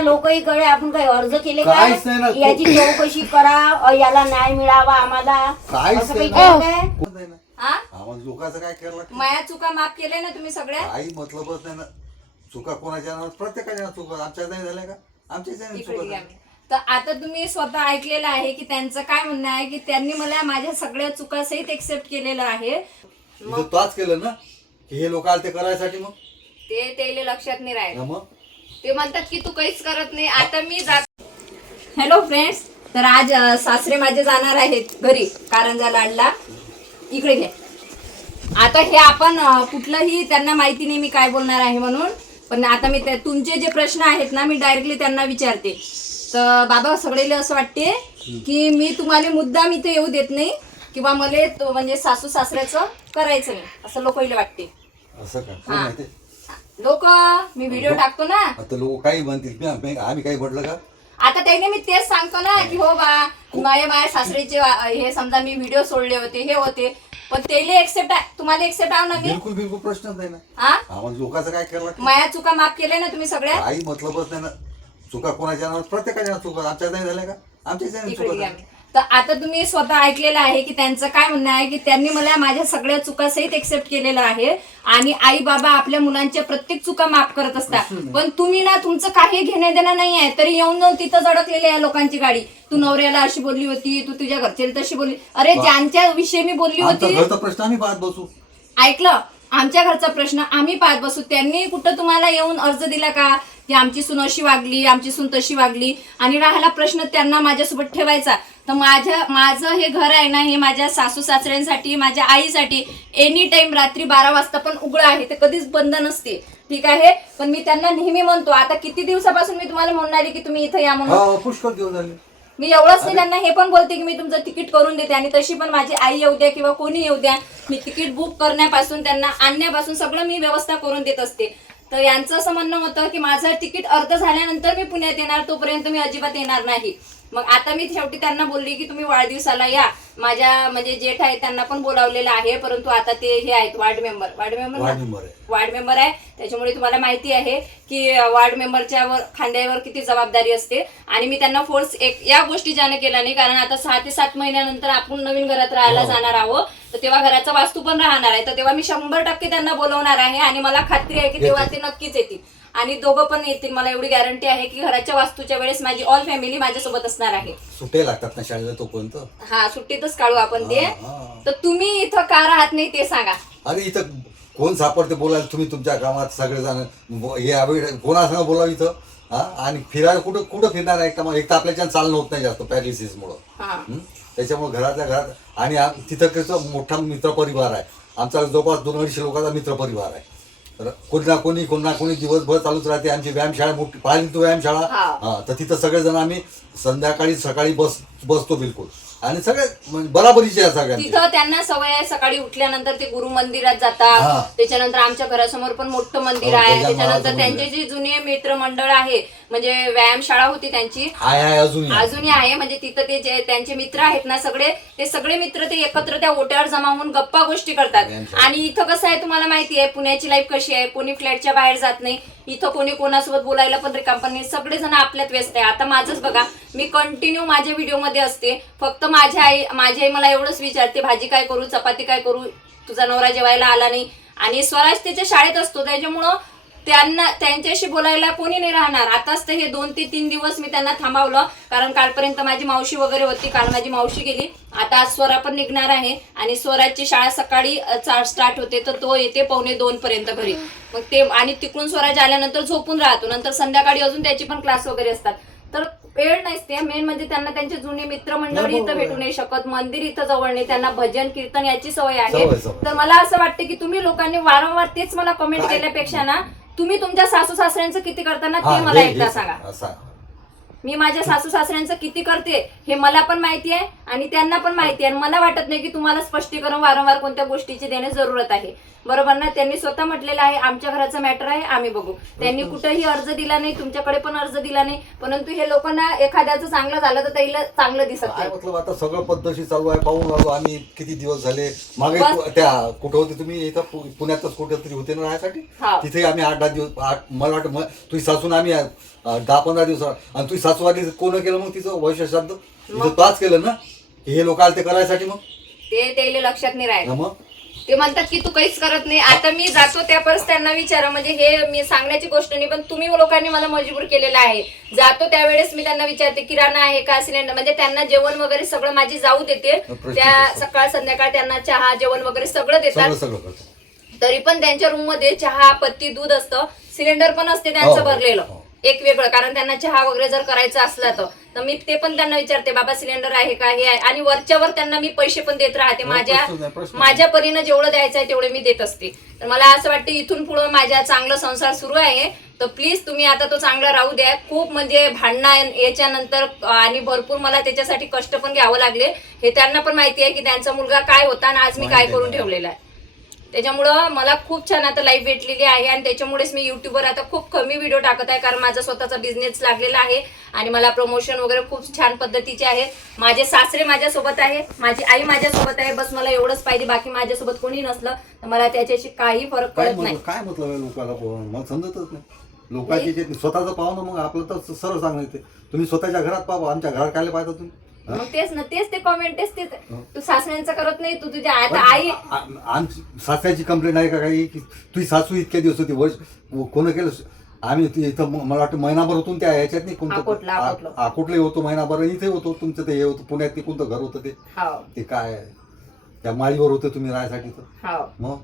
लोकांकडे आपण काही अर्ज केले का काहीच नाही ना. याची चौकशी करा, याला न्याय मिळावा आम्हाला, काहीच असं काही नाही केलं ना. काय? कोण नाही ना. हा आम्हाला लोकांचं काय करायला लागतं? माया चुका माफ केल्या ना तुम्ही सगळ्या. काही मतलबच नाही ना. चुका कोणाच्या नावात प्रत्येकाच्या चुका आमच्या नाही झाल्या का? आमच्याच नाही इकडे चुका घ्या. झाल्या. तर आता तुम्ही स्वतः ऐकलेलं आहे की त्यांचं काय म्हणणं आहे की त्यांनी मला माझ्या सगळ्या चुका सहित एक्सेप्ट केलेलं आहे. इथं तोच केलं ना की हे लोक आले ते करायसाठी मग ते लक्षात नाही राहील. मग ते म्हणतात की तू काहीच करत नाही. आता मी जात. हॅलो फ्रेंड्स, तर आज सासरे माझे जाणार आहेत घरी कारंजा लाडला. इकडे घ्या. आता हे आपण कुठलंही त्यांना माहिती नाही मी काय बोलणार आहे म्हणून, पण आता मी तुमचे जे प्रश्न आहेत ना मी डायरेक्टली त्यांना विचारते. तर बाबा सगळेले असं वाटते की मी तुम्हाला मुद्दाम इथे येऊ देत नाही किंवा मला तो म्हणजे सासू सासऱ्याचं करायचं नाही असं लोकांना वाटते. असं का? कोण हा. माहिती? लोक मी व्हिडिओ टाकतो ना, आता लोक काही म्हणतील आम्ही काही म्हटलं का? आता त्याने मी तेच सांगतो ना की हो बा माझ्या सासरीचे हे समजा मी व्हिडिओ सोडले होते हे होते, पण त्याला एक्सेप्ट तुम्हाला एक्सेप्ट आव ना मी. बिलकुल प्रश्नच नाही ना. हा आम्हाला लोकांचं काय करायला लागतं? माया चुका माफ केल्या ना तुम्ही सगळ्या. काही मतलबच नाही ना. चुका कोणाच्या नावात प्रत्येकाच्या चुका आमच्या नाही झाल्या का? आमच्याच नाही इकडे चुका घ्या. झाल्या. तर आता तुम्ही स्वतः ऐकलेलं आहे की त्यांचं काय म्हणणं आहे की त्यांनी मला माझ्या सगळ्या चुका सहित एक्सेप्ट केलेलं आहे आणि आई बाबा आपल्या मुलांच्या प्रत्येक चुका माफ करत असतात. पण तुम्ही ना तुमचं काही घेणं देणं नाही आहे तरी येऊन जाऊन तिथंच अडकलेली आहे लोकांची गाडी. तू नवऱ्याला अशी बोलली होती, तू तुझ्या घरच्याला तशी बोलली. अरे ज्यांच्या विषयी मी बोलली आमचा होती घरचा प्रश्न आम्ही पाहत बसू. ऐकलं, आमच्या घरचा प्रश्न आम्ही पाहत बसू. त्यांनी कुठं तुम्हाला येऊन अर्ज दिला का की आमची सून अशी वागली, आमची सून तशी वागली? आणि राहिला प्रश्न त्यांना माझ्यासोबत ठेवायचा, तर माझं हे घर आहे ना हे माझ्या सासू सासऱ्यांसाठी, माझ्या आईसाठी एनी टाइम रात्री 12 वाजता पण उघडं आहे, ते कधीच बंद नसते. ठीक आहे, पण मी त्यांना नेहमी म्हणतो. आता किती दिवसापासून मी तुम्हाला म्हणणारी की तुम्ही इथं या म्हणून. पुष्कळ दिवस झाले. मी एवढंच नाही त्यांना हे पण बोलते की मी तुमचं तिकीट करून देते आणि तशी पण माझी आई येऊ द्या किंवा कोणी येऊ द्या, मी तिकीट बुक करण्यापासून त्यांना आणण्यापासून सगळं मी व्यवस्था करून देत असते. तर यांचं असं म्हणणं होतं की माझं तिकीट अर्ध झाल्यानंतर मी पुण्यात येणार, तोपर्यंत मी अजिबात येणार नाही. मग आता मी शेवटी त्यांना बोलली की तुम्ही वाढदिवसाला या. माझ्या म्हणजे जेठ आहे त्यांना पण बोलावलेलं आहे, परंतु आता ते हे आहेत वार्ड मेंबर आहे. त्याच्यामुळे तुम्हाला माहिती आहे की वार्ड मेंबरच्या खांद्यावर किती जबाबदारी असते. आणि मी त्यांना फोर्स या गोष्टीच्याने केला नाही, कारण आता 6 ते 7 महिन्यानंतर आपण नवीन घरात राहायला जाणार आहोत, तर तेव्हा घराचा वास्तू पण राहणार आहे. तर तेव्हा मी 100% त्यांना बोलवणार आहे आणि मला खात्री आहे की तेव्हा ते नक्कीच येतील आणि दोघं पण येतील. मला एवढी गॅरंटी आहे की घराच्या वास्तूच्या वेळेस माझी ऑल फॅमिली माझ्यासोबत असणार आहे. सुट्टे लागतात ना शाळेला तोपर्यंत. हा, सुट्टीतच काढू आपण ते. तर तुम्ही इथं का राहत नाही ते सांगा. अरे इथं कोण सापडते बोलायला? तुम्ही तुमच्या गावात सगळेजण हे कोणासंग बोलावं इथं? हा, आणि फिरायला कुठं फिरणार आहे का? एक तर आपल्याच्या चालणं होत नाही जास्त पॅरालिसिस मुळे. त्याच्यामुळे घरातल्या घरात आणि तिथं कसं मोठा मित्र परिवार आहे आमचा, जवळपास 200-250 लोकांचा मित्र परिवार आहे. कोणी ना कोणी दिवसभर चालूच राहते. आमची व्यायामशाळा मोठी पाहिली तो व्यायामशाळा. हा, तर तिथं सगळेजण आम्ही संध्याकाळी सकाळी बसतो बिलकुल आणि सगळे बराबरीचे आहे सगळ्यांची. तिथं त्यांना सवय आहे सकाळी उठल्यानंतर ते गुरु मंदिरात जातात. त्याच्यानंतर आमच्या घरासमोर पण मोठं मंदिर आहे. त्याच्यानंतर त्यांचे जे जुने मित्र मंडळ आहे, म्हणजे व्यायामशाळा होती त्यांची अजूनही आहे. म्हणजे तिथं ते जे त्यांचे मित्र आहेत ना ते सगळे मित्र ते एकत्र त्या ओट्यावर जमा होऊन गप्पा गोष्टी करतात. आणि इथं कसं आहे तुम्हाला माहिती आहे पुण्याची लाईफ कशी आहे. कोणी फ्लॅटच्या बाहेर जात नाही, इथं कोणी कोणासोबत बोलायला पण रिकाम पण नाही, सगळेजण आपल्यात व्यस्त आहे. आता माझंच बघा, मी कंटिन्यू माझ्या व्हिडिओ मध्ये असते. फक्त माझी आई मला एवढंच विचारते भाजी काय करू, चपाती काय करू, तुझा नवरा जेवायला आला नाही. आणि स्वराज त्याच्या शाळेत असतो, त्याच्यामुळं त्यांच्याशी बोलायला कोणी नाही राहणार. आताच तर हे 2 ते 3 दिवस मी त्यांना थांबवलं, कारण कालपर्यंत माझी मावशी वगैरे होती. काल माझी मावशी गेली. आता आज स्वरा पण निघणार आहे आणि स्वराजची शाळा सकाळी स्टार्ट होते, तर तो येते 1:45 पर्यंत घरी. मग ते आणि तिकडून स्वराज आल्यानंतर झोपून राहतो. नंतर संध्याकाळी अजून त्याची पण क्लास वगैरे असतात, तर वेळ नसते. मेन म्हणजे त्यांना त्यांचे जुने मित्रमंडळी इथं भेटू नाही शकत, मंदिर इथं जवळ नाही, त्यांना भजन कीर्तन याची सवय आहे. तर मला असं वाटतं की तुम्ही लोकांनी वारंवार तेच मला कमेंट केल्यापेक्षा ना तुम्ही तुमच्या सासू सासऱ्यांचं किती करताना ते मला एकदा सांगा. मी माझ्या सासू सासऱ्यांचं किती करते हे मला पण माहिती आहे आणि त्यांना पण माहिती आहे. मला वाटत नाही की तुम्हाला स्पष्टीकरण वारंवार कोणत्या गोष्टीची देणे जरूरत आहे, बरोबर ना? त्यांनी स्वतः म्हटलेलं आहे आमच्या घराचा मॅटर आहे, आम्ही बघू. त्यांनी कुठेही अर्ज दिला नाही, तुमच्याकडे पण अर्ज दिला नाही, परंतु हे लोकांना एखाद्याचं चांगलं झालं तर त्याला चांगलं दिसत नाही. मतलब आता सगळं पद्धतशीर चालू आहे. पाहून आलो आम्ही किती दिवस झाले. मागे त्या कुठं होते तुम्ही? इथं पुण्यातच कुठेतरी होते ना राहण्यासाठी. तिथे आम्ही 8-10 दिवस मला वाटतं तुझी सासून आम्ही 10-15 दिवसात. आणि तुझी सासूवाली कोण केलं मग तिचं भविष्य श्राद्ध? तिथं तोच केलं ना. हे लोक आले ते करायसाठी. मग ते त्याला लक्षात नाही राहिलं. मग ते म्हणतात की तू काहीच करत नाही. आता मी जातो त्या परस त्यांना विचारा, म्हणजे हे मी सांगण्याची गोष्ट नाही, पण तुम्ही लोकांनी मला मजबूर केलेला आहे. जातो त्यावेळेस मी त्यांना विचारते किराणा आहे का, सिलेंडर, म्हणजे त्यांना जेवण वगैरे सगळं माझी जाऊ देते. त्या सकाळ संध्याकाळ त्यांना चहा जेवण वगैरे सगळं देतात. तरी पण त्यांच्या रूम मध्ये चहा पत्ती दूध असतं, सिलेंडर पण असते त्यांचं भरलेलं एक वेगळं, कारण त्यांना चहा वगैरे जर करायचं असला तर मी ते पण त्यांना विचारते, बाबा सिलेंडर आहे का, हे आहे. आणि वरच्यावर त्यांना मी पैसे पण देत राहते. माझ्या परीनं जेवढं द्यायचं आहे तेवढे मी देत असते. तर मला असं वाटतं इथून पुढं माझ्या चांगला संसार सुरू आहे. तर प्लीज तुम्ही आता तो चांगला राहू द्या. खूप म्हणजे भांडणं याच्यानंतर आणि भरपूर मला त्याच्यासाठी कष्ट पण घ्यावं लागले. हे त्यांना पण माहिती आहे की त्यांचा मुलगा काय होता आणि आज मी काय करून ठेवलेला आहे. त्याच्यामुळं मला खूप छान आता लाईफ भेटलेली आहे आणि त्याच्यामुळेच मी युट्यूबवर आता खूप कमी व्हिडिओ टाकत आहे, कारण माझा स्वतःचा बिझनेस लागलेला आहे आणि मला प्रमोशन वगैरे खूप छान पद्धतीचे आहे. माझे सासरे माझ्यासोबत आहे, माझी आई माझ्यासोबत आहे, बस मला एवढंच पाहिजे. बाकी माझ्यासोबत कोणी नसलं तर मला त्याच्याशी काही फरक पडत नाही. काय मतलब आहे लोकांना मग समजतच नाही. लोकांचे स्वतःचं पाहू ना, मग आपलं तर सरळ सांगायचं. तुम्ही स्वतःच्या घरात पाहा, आमच्या घरात काय पाहता तुम्ही? मग तेच ना, तेच ते कॉमेंट, तेच ते तू सासऱ्यांचं करत नाही, तू तुझ्या आता आई. आमची सासऱ्याची कंप्लेंट आहे का काही की तुझी सासू इतक्या दिवस होती, वर्ष कोण केलं? आम्ही इथं मला वाटतं महिनाभर होतो त्या ह्याच्यात नाही कोणतं अकोटले होतो, महिनाभर इथे होतो. तुमचं ते हे होतं पुण्यात, कोणतं घर होतं ते काय त्या माळीवर होतं तुम्ही राहायसाठी. तर मग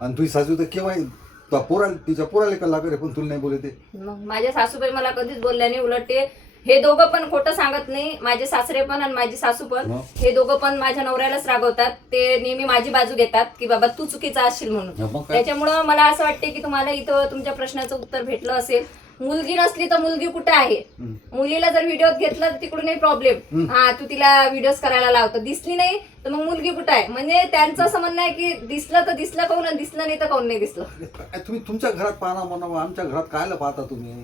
आणि तुझी सासू तर केव्हा तिच्या पोराला कल्ला करे, पण तुला नाही बोलते. माझ्या सासूबाई मला कधीच बोलल्या नाही. उलट ते हे दोघं पण खोटं सांगत नाही, माझे सासरे पण आणि माझी सासू पण. हे दोघं पण माझ्या नवऱ्यालाच रागवतात. ते नेहमी माझी बाजू घेतात की बाबा तू चुकीचा असशील म्हणून. त्याच्यामुळं मला असं वाटते की तुम्हाला इथं तुमच्या प्रश्नाचं उत्तर भेटलं असेल. मुलगी नसली तर मुलगी कुठे आहे? मुलीला जर व्हिडिओ घेतला तर तिकडूनही प्रॉब्लेम. तू तिला व्हिडिओज करायला लावतो, दिसली नाही तर मग मुलगी कुठे आहे? म्हणजे त्यांचं असं म्हणणं आहे की दिसलं तर दिसलं काऊन, दिसलं नाही तर काऊन नाही दिसलं. तुम्ही तुमच्या घरात पाहना म्हणा, आमच्या घरात कायला पाहता तुम्ही?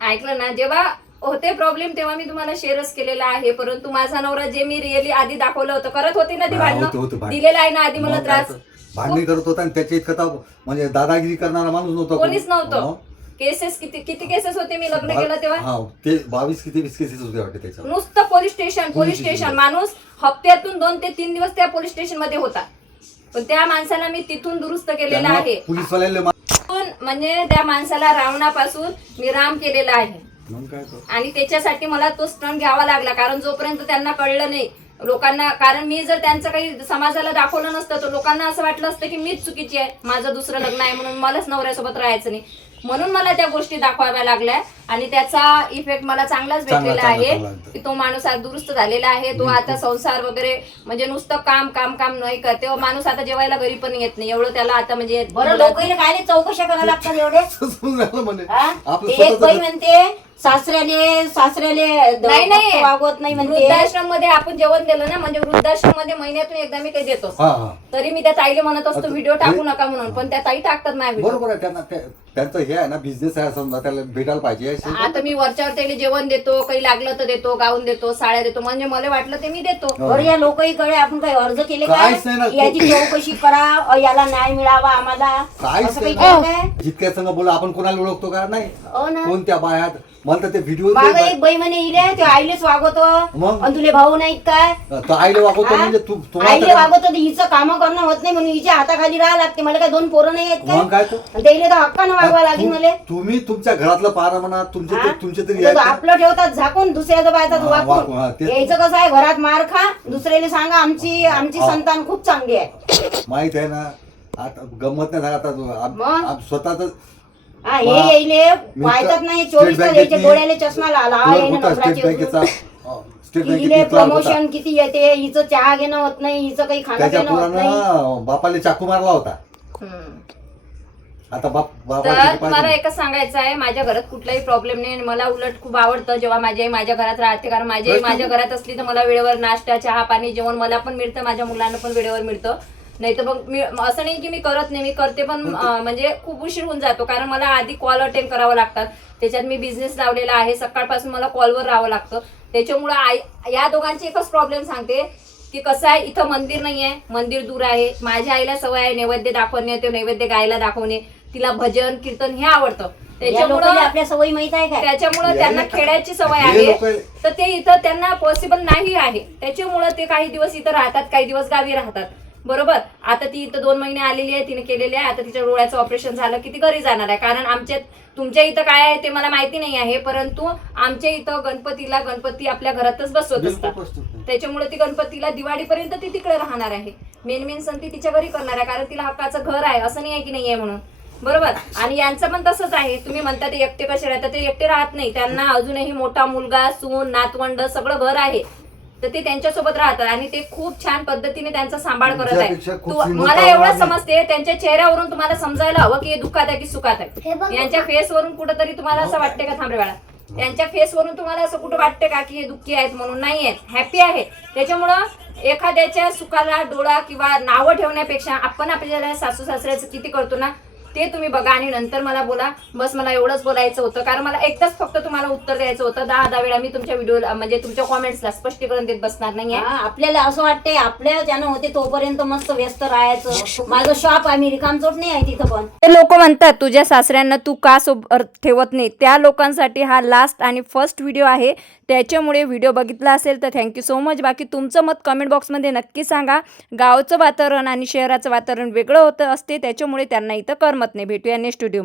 ऐकलं ना, जेव्हा होते प्रॉब्लेम तेव्हा मी तुम्हाला शेअरच केलेला आहे. परंतु माझा नवरा जे मी रिअली आधी दाखवलं होतं, करत होते ना ती भांडणं, दिलेला आहे ना आधी मला त्रास, भांडणी करत होता. आणि त्याच्या इतकं म्हणजे दादागिरी करणारा माणूस नव्हता, कोणीच नव्हतं. केसेस किती केसेस होते मी लग्न केलं तेव्हा? ते 22 केसेस होते वाटते त्याच्यावर. नुसतं पोलीस स्टेशन. माणूस हप्त्यातून 2 ते 3 दिवस त्या पोलीस स्टेशन मध्ये होता, पण त्या माणसाला मी तिथून दुरुस्त केलेलं आहे. पोलीसवाल्याला म्हणजे त्या माणसाला रावणापासून मी राम केलेला आहे. आणि त्याच्यासाठी मला तो स्टंट घ्यावा लागला, कारण जोपर्यंत त्यांना कळलं नाही लोकांना, कारण मी जर त्यांचं काही समाजाला दाखवलं नसतं तर लोकांना असं वाटलं असतं की मीच चुकीची आहे, माझं दुसरं लग्न आहे म्हणून मलाच नवऱ्यासोबत राहायचं नाही. म्हणून मला त्या गोष्टी दाखवाव्या लागल्या आणि त्याचा इफेक्ट मला चांगलाच भेटलेला आहे की तो माणूस आज दुरुस्त झालेला आहे. तो आता संसार वगैरे म्हणजे नुसतं काम काम काम नाही करते. माणूस आता जेवायला घरी पण येत नाही, एवढं त्याला आता म्हणजे. बरं, लोकांना काय चौकशा करायला लागतात एवढे? एक बाई म्हणते सासऱ्याले नाही वागवत नाही म्हणते. वृद्धाश्रम मध्ये आपण जेवण दिलं ना, म्हणजे वृद्धाश्रम मध्ये महिन्यातून एकदा मी काही देतो, तरी मी त्या ताईला म्हणत असतो व्हिडिओ टाकू नका म्हणून, पण त्या ताई टाकतात नाही. बरोबर आहे, त्यांना त्यांचं हे आहे ना, बिझनेस आहे समजा, त्याला भेटायला पाहिजे. आता मी वरच्यावर त्याला जेवण देतो, काही लागलं तर देतो, गाऊन देतो, साड्या देतो, म्हणजे मला वाटलं ते मी देतो. बरं, या लोकांकडे आपण काही अर्ज केले काय? याची चौकशी करा, याला न्याय मिळावा आम्हाला. जितक्या संग बोला आपण कोणाला ओळखतो का? नाही. कोणत्या बायात मला ते व्हिडिओ एक बाई म्हणे इले ते आईलेच वागवतो, आणि तुले भाऊ नाहीत काय? आईले वागवतो म्हणजे आईले वागवतो, हिचं काम करणं होत नाही म्हणून हिच्या हाताखाली राहा लागते. मला काय 2 पोरं नाही आहेत काय? त्याला तर हक्कानं वागवा लागेल मला. तुम्ही तुमच्या घरातलं पाहा म्हणा, तुमचे तरी आपलं ठेवतात झाकून, दुसऱ्याचं बायचा वागून. यायचं कसं आहे, घरात मार खा, दुसऱ्याला सांगा आमची संतान खूप चांगली आहे. माहित आहे ना. आता गंमत नाही आता स्वतःच हे येईले वायतात नाही, 24 तास याच्या डोळ्याला चष्मा लावला. प्रमोशन किती येते, हिचं चहा घेणं होत नाही, हिचं काही खाणं पिणं होत नाही. बापाला चाकू मारला होता. आता तर मला एकच सांगायचं आहे, माझ्या घरात कुठलाही प्रॉब्लेम नाही. मला उलट खूप आवडतं जेव्हा माझी आई माझ्या घरात राहते, कारण माझी आई माझ्या घरात असली तर मला वेळेवर नाश्ता, चहा, पाणी, जेवण मला पण मिळतं, माझ्या मुलांना पण वेळेवर मिळतं. नाही तर मग मी असं नाही की मी करत नाही, मी करते, पण म्हणजे खूप उशीर होऊन जातो, कारण मला आधी कॉल अटेंड करावं लागतात. त्याच्यात मी बिझनेस लावलेला आहे, सकाळपासून मला कॉलवर राहावं लागतं. त्याच्यामुळं या दोघांची एकच प्रॉब्लेम सांगते की कसं आहे, इथं मंदिर नाही आहे, मंदिर दूर आहे. माझ्या आईला सवय आहे नैवेद्य दाखवणे, ते नैवेद्य गायला दाखवणे, तिला भजन कीर्तन हे आवडतं. त्याच्यामुळं आपल्या सवयी माहित आहे काय? त्याच्यामुळं त्यांना खेळायची सवय हे आहे, लोकं- तर ते इथं त्यांना पॉसिबल नाही आहे. त्याच्यामुळं ते काही दिवस इथं राहतात, काही दिवस गावी राहतात. बरोबर. आता ती इथं 2 महिने आलेली आहे, तिने केलेली आहे. आता तिच्या डोळ्याचं ऑपरेशन झालं की ती घरी जाणार आहे. कारण तुमच्या इथं काय आहे ते मला माहिती नाही आहे, परंतु आमच्या इथं गणपती आपल्या घरातच बसवत असतात. त्याच्यामुळे ती गणपतीला दिवाळीपर्यंत ती तिकडे राहणार आहे. मेन सण ती तिच्या घरी करणार आहे, कारण तिला हक्काचं घर आहे, असं नाही आहे की नाही आहे म्हणून. बरोबर. आणि यांचं पण तसंच आहे. तुम्ही म्हणता ते एकटे कसे राहतात, ते एकटे राहत नाही. त्यांना अजूनही मोठा मुलगा, सून, नातवंड सगळं घर आहे, तर ते त्यांच्यासोबत राहतात आणि ते खूप छान पद्धतीने त्यांचा सांभाळ करत आहे. मला एवढं समजते, त्यांच्या चेहऱ्यावरून तुम्हाला समजायला हवं की हे दुःखात आहे की सुखात आहे. यांच्या फेसवरून कुठंतरी तुम्हाला असं वाटते का, थांबरे बाळा, यांच्या फेसवरून तुम्हाला असं कुठं वाटते का की हे दुःखी आहेत म्हणून? नाही आहेत, हॅपी आहे. त्याच्यामुळं एखाद्याच्या सुखाला डोळा किंवा नावं ठेवण्यापेक्षा आपण आपल्याला सासू सासऱ्याचं किती करतो ना, ते तुम्ही बघा आणि नंतर मला बोला. बस मला एवढंच बोलायचं होतं, कारण मला एकदाच फक्त तुम्हाला उत्तर द्यायचं होतं. 10 वेळा मी तुमच्या व्हिडिओला म्हणजे तुमच्या कॉमेंट्सला स्पष्टीकरण देत बसणार नाहीये. आपल्याला असं वाटतंय आपल्या ज्यानं होते तोपर्यंत मस्त व्यस्त राहायचं. माझं शॉप आहे, मी रिकामचोट नाही आहे तिथं. पण ते लोक म्हणतात तुझ्या सासऱ्यांना तू का सोबत ठेवत नाही, त्या लोकांसाठी हा लास्ट आणि फर्स्ट व्हिडिओ आहे. त्याच्यामुळे व्हिडिओ बघितला असेल तर थँक्यू सो मच. बाकी तुमचं मत कमेंट बॉक्समध्ये नक्की सांगा. गावचं वातावरण आणि शहराचं वातावरण वेगळं होतं असते, त्याच्यामुळे त्यांना इथं करमत नाही. भेटूया नेक्स्ट व्हिडिओमध्ये.